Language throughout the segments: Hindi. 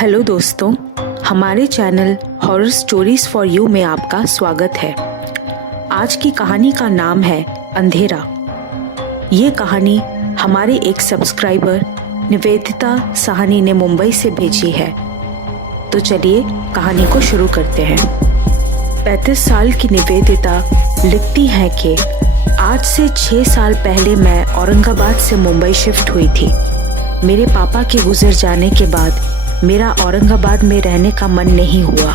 हेलो दोस्तों, हमारे channel horror stories for you में आपका स्वागत है। आज की कहानी का नाम है अंधेरा। ये कहानी हमारे एक सब्सक्राइबर निवेदिता साहनी ने मुंबई से भेजी है। तो चलिए कहानी को शुरू करते हैं। 35 साल की निवेदिता लिखती है कि आज से 6 साल पहले मैं औरंगाबाद से मुंबई शिफ्ट हुई थी। मेरे पापा के गुजर जाने के बाद मेरा औरंगाबाद में रहने का मन नहीं हुआ।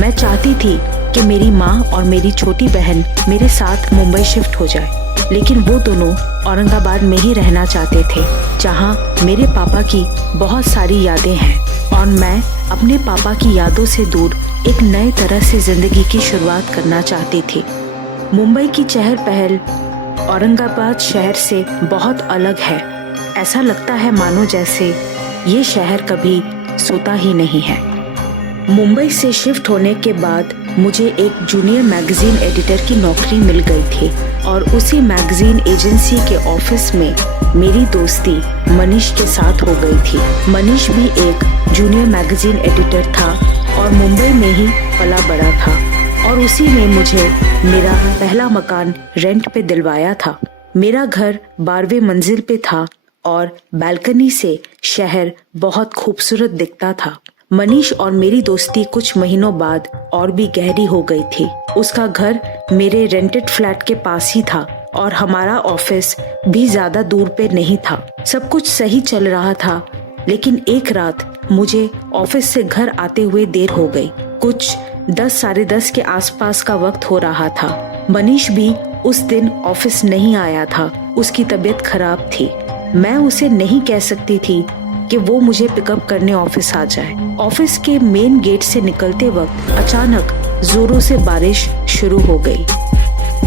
मैं चाहती थी कि मेरी माँ और मेरी छोटी बहन मेरे साथ मुंबई शिफ्ट हो जाए, लेकिन वो दोनों औरंगाबाद में ही रहना चाहते थे, जहाँ मेरे पापा की बहुत सारी यादें हैं और मैं अपने पापा की यादों से दूर एक नए तरह से जिंदगी की शुरुआत करना चाहती थी। मुंबई की चहल पहल औरंगाबाद शहर से बहुत अलग है। ऐसा लगता है मानो जैसे ये शहर कभी सोता ही नहीं है। मुंबई से शिफ्ट होने के बाद मुझे एक जूनियर मैगजीन एडिटर की नौकरी मिल गई थी और उसी मैगजीन एजेंसी के ऑफिस में मेरी दोस्ती मनीष के साथ हो गई थी। मनीष भी एक जूनियर मैगजीन एडिटर था और मुंबई में ही पला बड़ा था और उसी ने मुझे मेरा पहला मकान रेंट पे दिलवाया था। मेरा घर 12वें मंजिल पे था और बालकनी से शहर बहुत खूबसूरत दिखता था। मनीष और मेरी दोस्ती कुछ महीनों बाद और भी गहरी हो गई थी। उसका घर मेरे रेंटेड फ्लैट के पास ही था और हमारा ऑफिस भी ज्यादा दूर पे नहीं था। सब कुछ सही चल रहा था, लेकिन एक रात मुझे ऑफिस से घर आते हुए देर हो गई। कुछ 10 साढ़े 10 के आसपास का वक्त हो रहा था। मनीष भी उस दिन ऑफिस नहीं आया था। उसकी तबीयत खराब थी। मैं उसे नहीं कह सकती थी कि वो मुझे पिकअप करने ऑफिस आ जाए। ऑफिस के मेन गेट से निकलते वक्त अचानक जोरों से बारिश शुरू हो गई।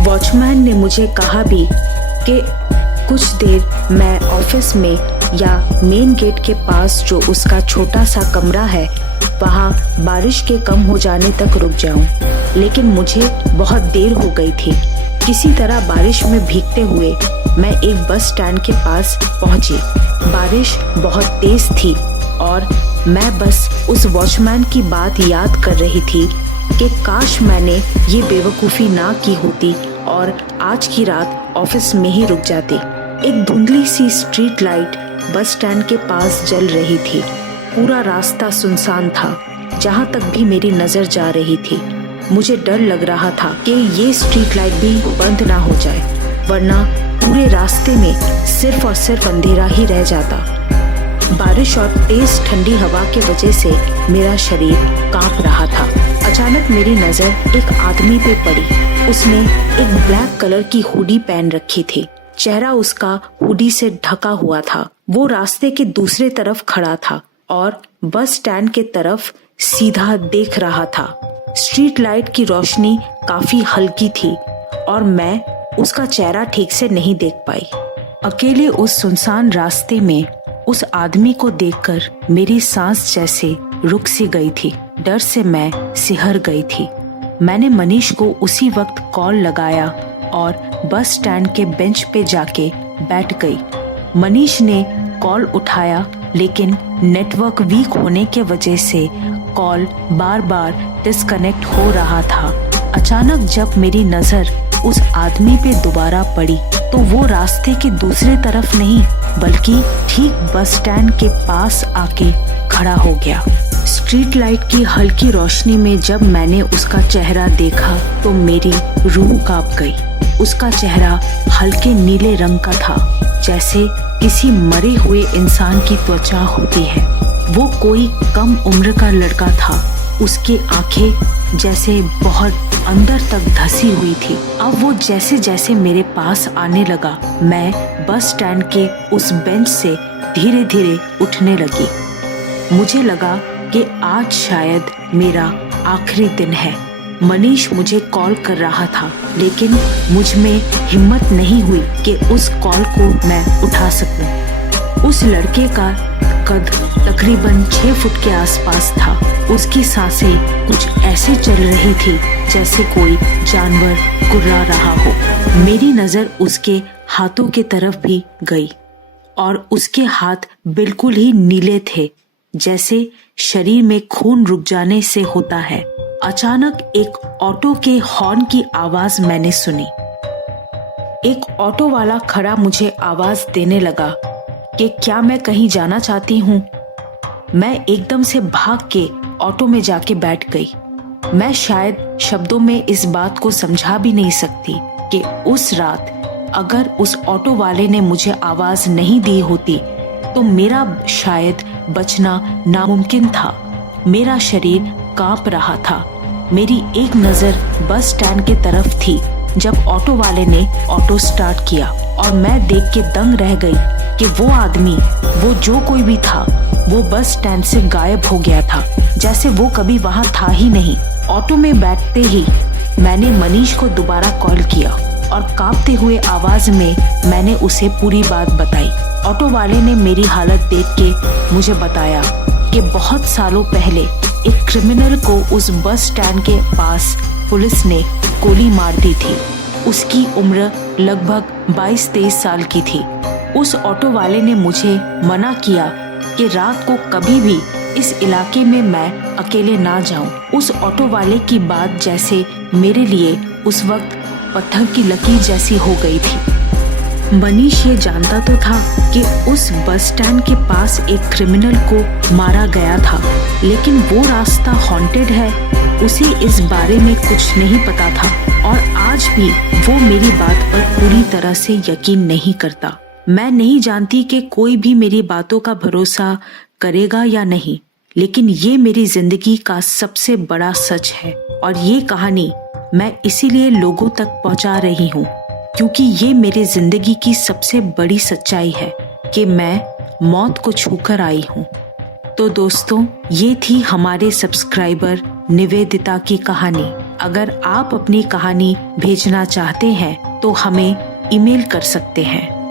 वॉचमैन ने मुझे कहा भी कि कुछ देर मैं ऑफिस में या मेन गेट के पास जो उसका छोटा सा कमरा है वहाँ बारिश के कम हो जाने तक रुक जाऊं। लेकिन मुझे बहुत देर हो गई थी। किसी तरह बारिश में भीगते हुए मैं एक बस स्टैंड के पास पहुंची। बारिश बहुत तेज थी और मैं बस उस वॉचमैन की बात याद कर रही थी कि काश मैंने ये बेवकूफ़ी ना की होती और आज की रात ऑफिस में ही रुक जाती। एक धुंधली सी स्ट्रीट लाइट बस स्टैंड के पास जल रही थी। पूरा रास्ता सुनसान था। जहाँ तक भी मेरी नजर जा रही थी, मुझे डर लग रहा था कि ये स्ट्रीट लाइट भी बंद ना हो जाए, वरना पूरे रास्ते में सिर्फ और सिर्फ अंधेरा ही रह जाता। बारिश और तेज ठंडी हवा के वजह से मेरा शरीर कांप रहा था। अचानक मेरी नजर एक आदमी पे पड़ी। उसने एक ब्लैक कलर की हुडी पहन रखी थी। चेहरा उसका हुडी से ढका हुआ था। वो रास्ते के दूसरे तरफ खड़ा था और बस स्टैंड के तरफ सीधा देख रहा था। स्ट्रीट लाइट की रोशनी काफी हल्की थी और मैं उसका चेहरा ठीक से नहीं देख पाई। अकेले उस सुनसान रास्ते में उस आदमी को देखकर मेरी सांस जैसे रुक सी गई थी। डर से मैं सिहर गई थी। मैंने मनीष को उसी वक्त कॉल लगाया और बस स्टैंड के बेंच पे जाके बैठ गई। मनीष ने कॉल उठाया, लेकिन नेटवर्क वीक होने के वजह से कॉल बार बार डिस्कनेक्ट हो रहा था। अचानक जब मेरी नजर उस आदमी पे दोबारा पड़ी तो वो रास्ते के दूसरे तरफ नहीं बल्कि ठीक बस स्टैंड के पास आके खड़ा हो गया। स्ट्रीट लाइट की हल्की रोशनी में जब मैंने उसका चेहरा देखा तो मेरी रूह कांप गई। उसका चेहरा हल्के नीले रंग का था, जैसे किसी मरे हुए इंसान की त्वचा होती है। वो कोई कम उम्र का लड़का था। उसकी आंखें जैसे बहुत अंदर तक धसी हुई थी। अब वो जैसे जैसे मेरे पास आने लगा, मैं बस स्टैंड के उस बेंच से धीरे धीरे उठने लगी। मुझे लगा कि आज शायद मेरा आखिरी दिन है। मनीष मुझे कॉल कर रहा था, लेकिन मुझ में हिम्मत नहीं हुई कि उस कॉल को मैं उठा सकूं। उस लड़के का कद तकरीबन 6 फुट के आसपास था। उसकी सांसें कुछ ऐसे चल रही थी जैसे कोई जानवर कुर्रा रहा हो। मेरी नजर उसके हाथों की तरफ भी गई और उसके हाथ बिल्कुल ही नीले थे। जैसे शरीर में खून रुक जाने से होता है। अचानक एक ऑटो के हॉर्न की आवाज मैंने सुनी। एक ऑटो वाला खड़ा मुझे आवाज देने लगा कि क्या मैं कहीं जाना चाहती हूँ। मैं एकदम से भाग के ऑटो में जाके बैठ गई। मैं शायद शब्दों में इस बात को समझा भी नहीं सकती कि उस रात अगर उस ऑटो वाले ने मुझे आवाज नहीं दी होती तो मेरा शायद बचना नामुमकिन था। मेरा शरीर कांप रहा था। मेरी एक नजर बस स्टैंड की तरफ थी जब ऑटो वाले ने ऑटो स्टार्ट किया और मैं देख के दंग रह गई कि वो आदमी, वो जो कोई भी था, वो बस स्टैंड से गायब हो गया था, जैसे वो कभी वहां था ही नहीं। ऑटो में बैठते ही मैंने मनीष को दोबारा कॉल किया और कांपते हुए आवाज में मैंने उसे पूरी बात बताई। ऑटो वाले ने मेरी हालत देख के मुझे बताया कि बहुत सालों पहले एक क्रिमिनल को उस बस स्टैंड के पास पुलिस ने गोली मार दी थी। उसकी उम्र लगभग 22-23 साल की थी। उस ऑटो वाले ने मुझे मना किया कि रात को कभी भी इस इलाके में मैं अकेले ना जाऊं। उस ऑटो वाले की बात जैसे मेरे लिए उस वक्त पत्थर की लकीर जैसी हो गई थी। मनीष ये जानता तो था कि उस बस स्टैंड के पास एक क्रिमिनल को मारा गया था, लेकिन वो रास्ता हॉन्टेड है, उसे इस बारे में कुछ नहीं पता था और आज भी वो मेरी बात पर पूरी तरह से यकीन नहीं करता। मैं नहीं जानती कि कोई भी मेरी बातों का भरोसा करेगा या नहीं, लेकिन ये मेरी जिंदगी का सबसे बड़ा सच है और ये कहानी मैं इसीलिए लोगों तक पहुंचा रही हूँ क्योंकि ये मेरी जिंदगी की सबसे बड़ी सच्चाई है कि मैं मौत को छूकर आई हूँ। तो दोस्तों, ये थी हमारे सब्सक्राइबर निवेदिता की कहानी। अगर आप अपनी कहानी भेजना चाहते हैं तो हमें ईमेल कर सकते हैं।